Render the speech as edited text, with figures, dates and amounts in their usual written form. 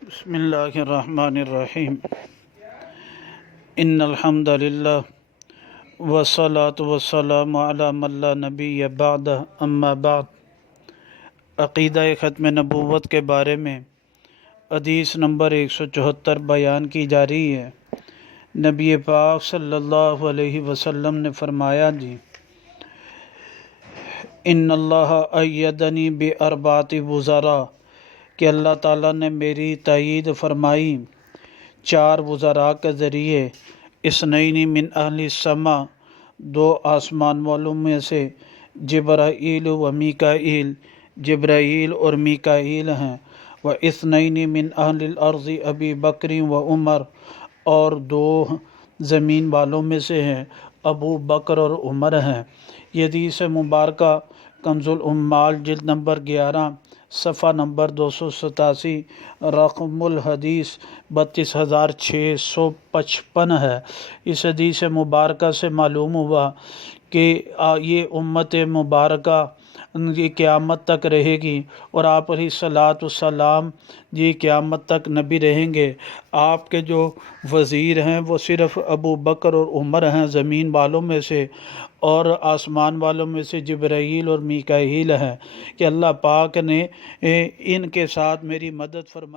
بسم اللہ الرحمن الرحیم ان الحمد للہ والصلاة والسلام علی من لا نبی بعد اما بعد۔ عقیدہ ختم نبوت کے بارے میں حدیث نمبر 174 بیان کی جا رہی ہے۔ نبی پاک صلی اللہ علیہ وسلم نے فرمایا ان اللہ ایدنی باربعۃ وزراء کہ اللہ تعالیٰ نے میری تائید فرمائی 4 وزراء کے ذریعے، اثنین من اہل السماء 2 آسمان والوں میں سے، جبرائیل و میکائیل جبرائیل اور میکائیل ہیں، و اثنین من اہل الارض ابی بکر و عمر اور 2 زمین والوں میں سے ہیں، ابو بکر اور عمر ہیں۔ یہ حدیث مبارکہ کنز العمال جلد نمبر 11 صفحہ نمبر 287 رقم الحدیث 32655 ہے۔ اس حدیث مبارکہ سے معلوم ہوا کہ یہ امت مبارکہ یہ قیامت تک رہے گی، اور آپ علیہ الصلاۃ والسلام یہ قیامت تک نبی رہیں گے۔ آپ کے جو وزیر ہیں وہ صرف ابو بکر اور عمر ہیں زمین والوں میں سے، اور آسمان والوں میں سے جبرائیل اور میکائیل ہیں، کہ اللہ پاک نے ان کے ساتھ میری مدد فرمائی۔